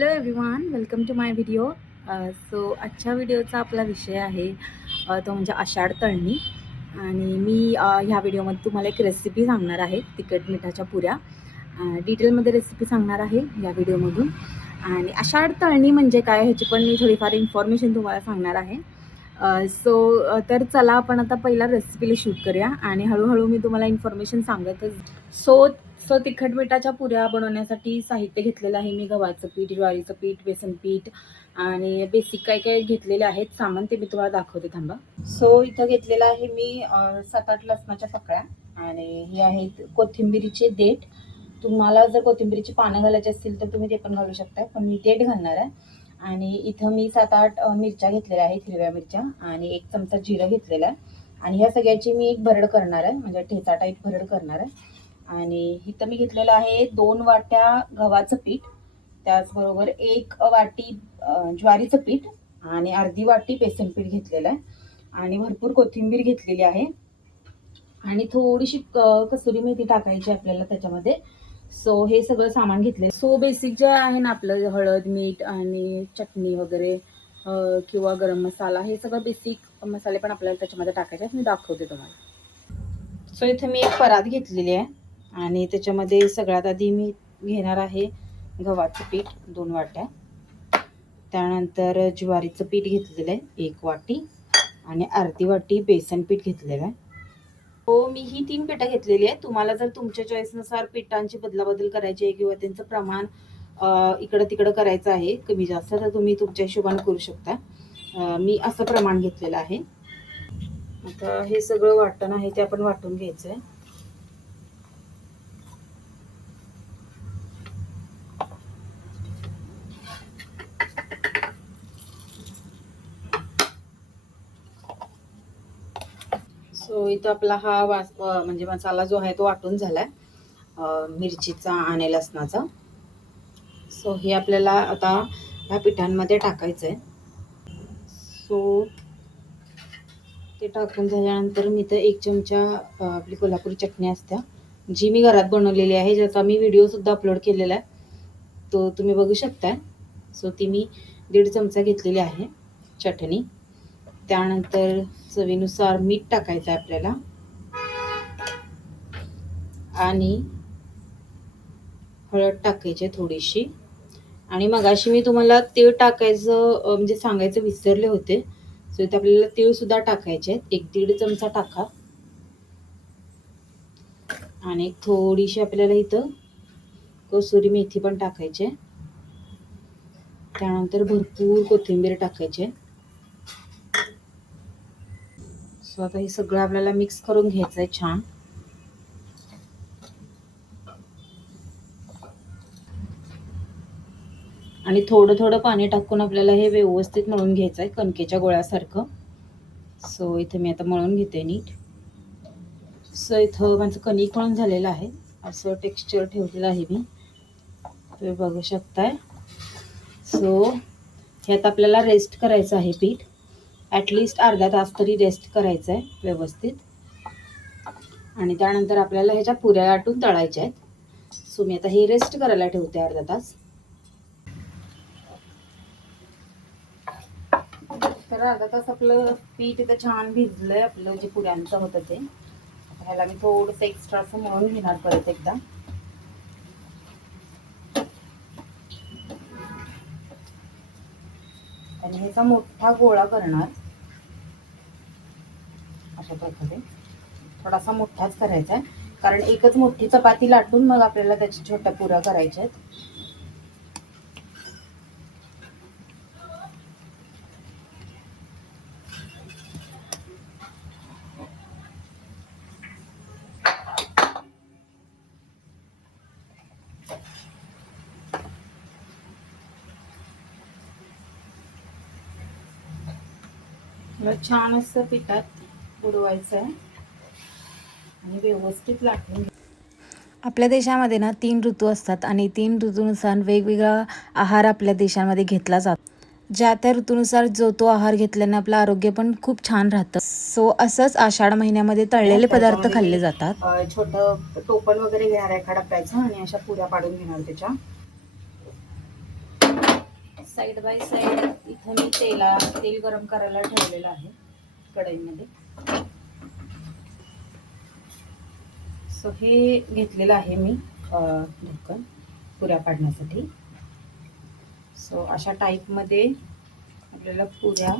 Hello everyone, welcome to my video. So आजच्या व्हिडिओचा आपला विषय आहे तो म्हणजे आषाढ तळणी. आणि मी ह्या व्हिडिओमध्ये तुम्हाला एक रेसिपी सांगणार आहे, तिखट मिठाच्या पुऱ्या. डिटेलमध्ये रेसिपी सांगणार आहे या व्हिडिओमधून. आणि आषाढ तळणी म्हणजे काय ह्याची पण मी थोडीफार इन्फॉर्मेशन तुम्हाला सांगणार आहे. तर चला आपण आता पहिला रेसिपीला शूट करूया आणि हळूहळू मी तुम्हाला इन्फॉर्मेशन सांगतच. सो सो तिखट मिठाच्या पुऱ्या बनवण्यासाठी साहित्य घेतलेलं आहे मी. गव्हाचं पीठ, ज्वारीचं पीठ, बेसन पीठ आणि बेसिक काय काय घेतलेले आहेत सामान, ते मी तुम्हाला दाखवते, थांबा. सो इथं घेतलेलं आहे मी 7-8 लसणाच्या पकळ्या आणि हे आहेत कोथिंबिरीचे देठ. तुम्हाला जर कोथिंबिरीची पानं घालायची असतील तर तुम्ही ते पण घालू शकता, पण मी देठ घालणार आहे. आणि इथं मी 7-8 मिरच्या घेतलेल्या आहेत, हिरव्या मिरच्या, आणि 1 चमचा जिरं घेतलेलं आहे. आणि ह्या सगळ्याची मी एक भरड करणार आहे, म्हणजे ठेचा टाईप भरड करणार आहे. आणि इथं मी घेतलेलं आहे 2 वाट्या गव्हाचं पीठ, त्याचबरोबर 1 वाटी ज्वारीचं पीठ आणि अर्धी वाटी बेसन पीठ घेतलेलं आहे. आणि भरपूर कोथिंबीर घेतलेली आहे आणि थोडीशी कसुरी मेथी टाकायची आपल्याला त्याच्यामध्ये. सो हे सगळं सामान घेतलं. सो बेसिक जे आहे ना आपलं, हळद, मीठ आणि चटणी वगैरे किंवा गरम मसाला, हे सगळं बेसिक मसाले पण आपल्याला त्याच्यामध्ये टाकायचे आहेत, मी दाखवते तुम्हाला. सो इथे मी एक परात घेतलेली आहे आणि त्याच्यामध्ये सगळ्यात आधी मी घेणार आहे गव्हाचं पीठ 2 वाट्या, त्यानंतर ज्वारीचं पीठ घेतलेलं आहे 1 वाटी आणि अर्धी वाटी बेसन पीठ घेतलेलं आहे. हो, मी ही 3 पिठं घेतलेली आहे. तुम्हाला जर तुमच्या चॉईसनुसार पिठांची बदलाबदल करायची आहे किंवा त्यांचं प्रमाण इकडं तिकडं करायचं आहे कमी जास्त, तर तुम्ही तुमच्या हिशोबाने करू शकता. मी असं प्रमाण घेतलेलं आहे. आता हे सगळं वाटण आहे ते आपण वाटून घ्यायचं आहे. सो इथं आपला हा म्हणजे मसाला जो आहे तो वाटून झालाय, मिरचीचा आणि लसणाचा. सो हे आपल्याला आता ह्या पिठांमध्ये टाकायचं आहे. सो ते टाकून झाल्यानंतर मी तर 1 चमचा आपली कोल्हापुरी चटणी असते, जी मी घरात बनवलेली आहे, ज्याचा मी व्हिडिओसुद्धा अपलोड केलेला आहे, तो तुम्ही बघू शकता. सो ती मी 1.5 चमचा घेतलेली आहे चटणी. त्यानंतर चवीनुसार मीठ टाकायचं आहे आपल्याला आणि हळद टाकायची थोडीशी. आणि मगाशी मी तुम्हाला तीळ टाकायचं म्हणजे सांगायचं विसरले होते. सो इथे आपल्याला तीळ सुद्धा टाकायचे आहेत, 1-1.5 चमचा टाका. आणि थोडीशी आपल्याला इथं कसुरी मेथी पण टाकायची आहे. त्यानंतर भरपूर कोथिंबीर टाकायची आहे. सो आता हे सगळं आपल्याला मिक्स करून घ्यायचं आहे छान. आणि थोडं थोडं पाणी टाकून आपल्याला हे व्यवस्थित मळून घ्यायचं आहे कणकेच्या गोळ्यासारखं. सो इथे मी आता मळून घेते नीट. सो इथं माझं कणिक मळून झालेलं आहे, असं टेक्स्चर ठेवलेलं आहे मी, तुम्ही बघू शकताय. सो ह्यात आपल्याला रेस्ट करायचं आहे पीठ, ॲटलिस्ट अर्धा तास तरी रेस्ट करायचं आहे व्यवस्थित. आणि त्यानंतर आपल्याला ह्याच्या पुऱ्या लाटून तळायच्या आहेत. सो मी आता हे रेस्ट करायला ठेवते अर्धा तास. तर अर्धा तास आपलं पीठ इथं छान भिजलंय, आपलं जे पुऱ्यांचं होतं ते. ह्याला मी थोडंसं एक्स्ट्रा असं मळून घेणार परत एकदा. आणि ह्याचा मोठा गोळा करणार अशा प्रकारे. थोडासा मोठाच करायचा आहे, कारण एकच मोठी चपाती लाटून मग आपल्याला त्याच्या छोट्या पुऱ्या करायच्या आहेत. छान असं पिठात बुडवायचं आहे आणि व्यवस्थित लाटून. आपल्या देशामध्ये ना 3 ऋतू असतात आणि 3 ऋतूनुसार वेगवेगळा आहार आपल्या देशामध्ये घेतला जातो. ज्या त्या ऋतूनुसार जो तो आहार घेतल्याने आपलं आरोग्य पण खूप छान राहतं. सो असंच आषाढ महिन्यामध्ये तळलेले पदार्थ खाल्ले जातात. छोटं टोपण वगैरे घेणार एका डब्याचं आणि अशा पुऱ्या पाडून घेणार त्याच्या. साईड बाय साईड इथं मी तेल गरम करायला ठेवलेलं आहे कढईमध्ये. सो हे घेतलेलं आहे मी ढक्कन पुऱ्या पाडण्यासाठी. सो अशा टाईपमध्ये आपल्याला पुऱ्या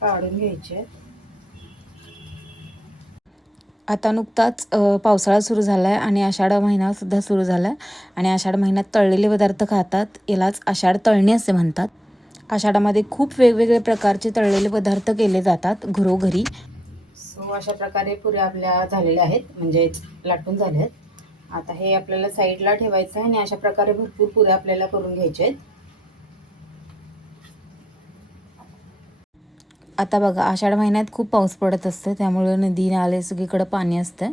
पाडून घ्यायच्या आहेत. आता नुकताच पावसाळा सुरू झाला आहे आणि आषाढ महिनासुद्धा सुरू झाला आहे आणि आषाढ महिन्यात तळलेले पदार्थ खातात. यालाच आषाढ तळणी असे म्हणतात. आषाढामध्ये खूप वेगवेगळे प्रकारचे तळलेले पदार्थ केले जातात घरोघरी. सो अशा प्रकारे पुऱ्या आपल्या झालेल्या आहेत, म्हणजे लाटून झाल्या आहेत. आता हे आपल्याला साईडला ठेवायचं आहे आणि अशा प्रकारे भरपूर पुऱ्या आपल्याला करून घ्यायच्या आहेत. आता बघा, आषाढ महिन्यात खूप पाऊस पडत असतं, त्यामुळे नदी नाले सगळीकडे पाणी असतं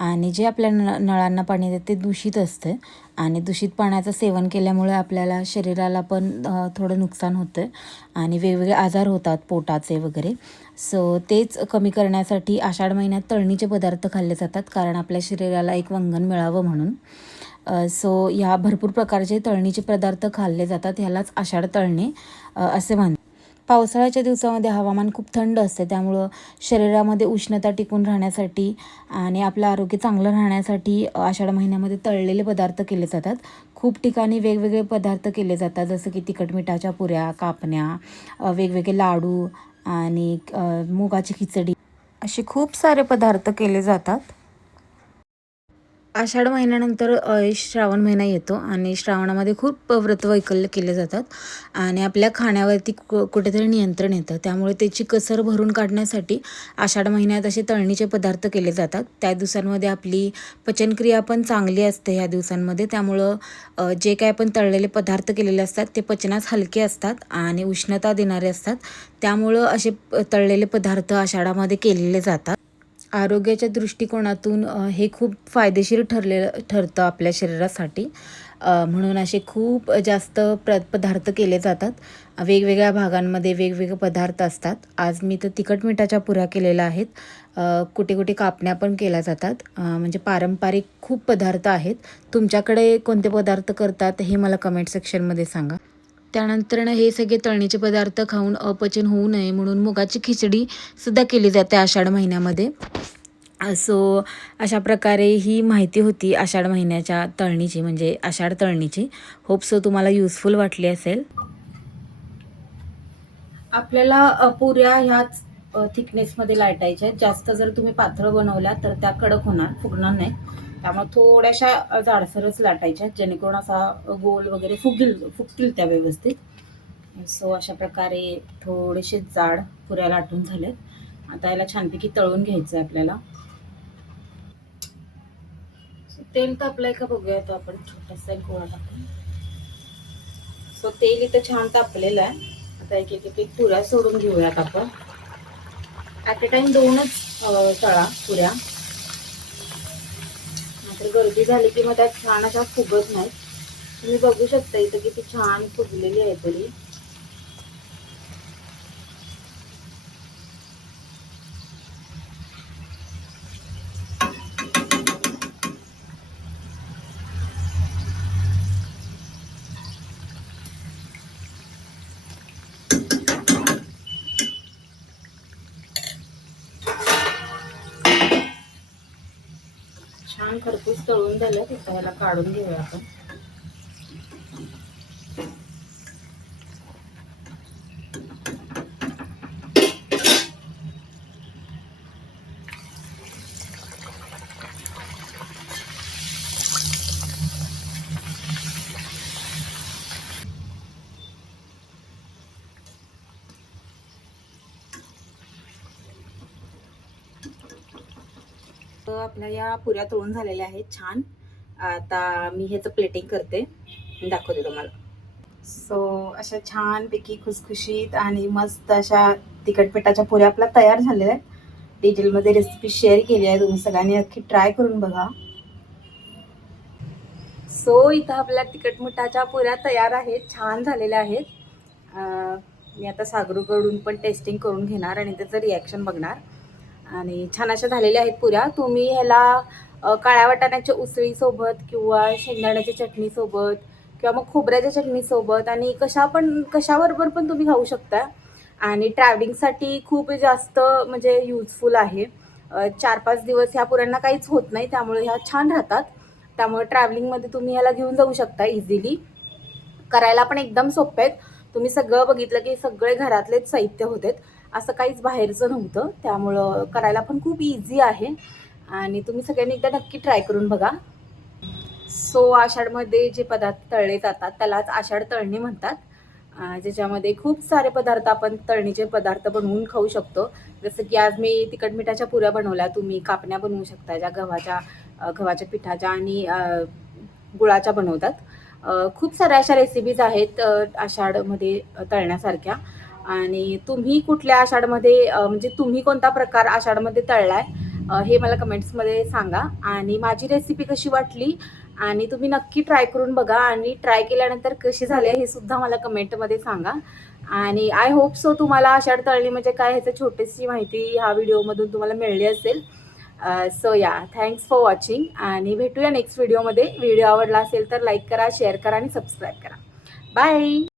आणि जे आपल्या नळांना पाणी येतं ते दूषित असतं आणि दूषित पाण्याचं सेवन केल्यामुळे आपल्याला शरीराला पण थोडं नुकसान होतं आणि वेगवेगळे आजार होतात पोटाचे वगैरे. सो तेच कमी करण्यासाठी आषाढ महिन्यात तळणीचे पदार्थ खाल्ले जातात, कारण आपल्या शरीराला एक वंगण मिळावं म्हणून. सो ह्या भरपूर प्रकारचे तळणीचे पदार्थ खाल्ले जातात. ह्यालाच आषाढ तळणे असे म्हणतात. पावसाळ्याच्या दिवसामध्ये हवामान खूप थंड असते, त्यामुळं शरीरामध्ये उष्णता टिकून राहण्यासाठी आणि आपलं आरोग्य चांगलं राहण्यासाठी आषाढ महिन्यामध्ये तळलेले पदार्थ केले जातात. खूप ठिकाणी वेगवेगळे पदार्थ केले जातात, जसं की तिखट मिठाच्या पुऱ्या, कापण्या, वेगवेगळे लाडू आणि मुगाची खिचडी, असे खूप सारे पदार्थ केले जातात. आषाढ महिन्यानंतर श्रावण महिना येतो आणि श्रावणामध्ये खूप व्रतवैकल्य केले जातात आणि आपल्या खाण्यावरती कुठेतरी नियंत्रण येतं. त्यामुळे त्याची कसर भरून काढण्यासाठी आषाढ महिन्यात असे तळणीचे पदार्थ केले जातात. त्या दिवसांमध्ये आपली पचनक्रिया पण चांगली असते ह्या दिवसांमध्ये. त्यामुळं जे काय आपण तळलेले पदार्थ केलेले असतात ते पचनास हलके असतात आणि उष्णता देणारे असतात. त्यामुळं असे तळलेले पदार्थ आषाढामध्ये केलेले जातात. आरोग्याच्या दृष्टिकोनातून हे खूप फायदेशीर ठरतं आपल्या शरीरासाठी. म्हणून असे खूप जास्त पदार्थ केले जातात. वेगवेगळ्या भागांमध्ये वेगवेगळे पदार्थ असतात. आज मी तर तिखट मिठाच्या पुऱ्या केलेल्या आहेत. कुठे कुठे कापण्या पण केल्या जातात. म्हणजे पारंपरिक खूप पदार्थ आहेत. तुमच्याकडे कोणते पदार्थ करतात हे मला कमेंट सेक्शनमध्ये सांगा. त्यानंतर हे सगळे तळणीचे पदार्थ खाऊन अपचन होऊ नये म्हणून मुगाची खिचडी सुद्धा केली जाते आषाढ महिन्यामध्ये. सो अशा प्रकारे ही माहिती होती आषाढ महिन्याच्या तळणीची, म्हणजे आषाढ तळणीची. होप सो तुम्हाला युजफुल वाटली असेल. आपल्याला पुऱ्या ह्याच थिकनेसमध्ये लाटायच्या आहेत. जास्त जर तुम्ही पातळ बनवल्या तर त्या कडक होणार, फुगणार नाही. त्यामुळे थोड्याशा जाडसरच लाटायच्या, जेणेकरून असा गोल वगैरे फुगतील त्या व्यवस्थित. सो अशा प्रकारे थोडेसे जाड पुऱ्या लाटून झाल्यात. आता याला छानपैकी तळून घ्यायचं आहे आपल्याला. तेल तापलंय का बघूया. आता आपण छोटासा गोळा टाकून. सो तेल इथं छान तापलेलं आहे. आता एक एक पुऱ्या सोडून घेऊयात आपण. ॲट अ टाइम 2च तळा पुऱ्या, नाहीतर गर्दी झाली की मग त्यात छान अशा फुगत नाहीत. तुम्ही बघू शकता इथं किती छान फुगलेली आहे तरी. छान खरपूस तळून झालं. तिथं ह्याला काढून घेऊया आपण. तर आपल्या या पुऱ्या तळून झालेल्या आहेत छान. आता मी ह्याचं प्लेटिंग करते, दाखवते तुम्हाला. सो अशा छानपैकी खुसखुशीत आणि मस्त अशा तिखट मिठाच्या पुऱ्या आपल्या तयार झालेल्या आहेत. डिटेलमध्ये रेसिपी शेअर केली आहे, तुम्ही सगळ्यांनी नक्की ट्राय करून बघा. सो इथं आपल्या तिखट मिठाच्या पुऱ्या तयार आहेत, छान झालेल्या आहेत. मी आता सागरूकडून पण टेस्टिंग करून घेणार आणि त्याचं रिॲक्शन बघणार. आणि छान अशा झालेल्या आहेत पुऱ्या. तुम्ही ह्याला काळ्या वाटाण्याच्या उसळीसोबत किंवा शेंगदाण्याच्या चटणीसोबत किंवा मग खोबऱ्याच्या चटणीसोबत आणि कशाबरोबर पण तुम्ही खाऊ शकता. आणि ट्रॅव्हलिंगसाठी खूप जास्त म्हणजे युजफुल आहे. 4-5 दिवस ह्या पुऱ्यांना काहीच होत नाही, त्यामुळे ह्या छान राहतात. त्यामुळे ट्रॅव्हलिंगमध्ये तुम्ही ह्याला घेऊन जाऊ शकता इझिली. करायला पण एकदम सोपे आहेत. तुम्ही सगळं बघितलं की सगळे घरातलेच साहित्य होते, असं काहीच बाहेरचं नव्हतं. त्यामुळं करायला पण खूप इझी आहे आणि तुम्ही सगळ्यांनी एकदा नक्की ट्राय करून बघा. सो आषाढमध्ये जे पदार्थ तळले जातात त्यालाच आषाढ तळणी म्हणतात. ज्याच्यामध्ये खूप सारे पदार्थ आपण तळणीचे पदार्थ बनवून खाऊ शकतो. जसं की आज मी तिखट मिठाच्या पुऱ्या बनवल्या. तुम्ही कापण्या बनवू शकता ज्या गव्हाच्या पिठाच्या आणि गुळाच्या बनवतात. खूप साऱ्या अशा रेसिपीज आहेत आषाढमध्ये तळण्यासारख्या. आणि तुम्ही कुठल्या आषाढमध्ये म्हणजे तुम्ही कोणता प्रकार आषाढमध्ये तळलाय हे मला कमेंट्समध्ये सांगा. आणि माझी रेसिपी कशी वाटली आणि तुम्ही नक्की ट्राय करून बघा आणि ट्राय केल्यानंतर कशी झाले हे सुद्धा मला कमेंटमध्ये सांगा. आणि आय होप सो तुम्हाला आषाढ तळणी म्हणजे काय ह्याची छोटीशी माहिती ह्या व्हिडिओमधून तुम्हाला मिळली असेल. सो या थँक्स फॉर वॉचिंग आणि भेटूया नेक्स्ट व्हिडिओमध्ये. व्हिडिओ आवडला असेल तर लाईक करा, शेअर करा आणि सबस्क्राईब करा. बाय.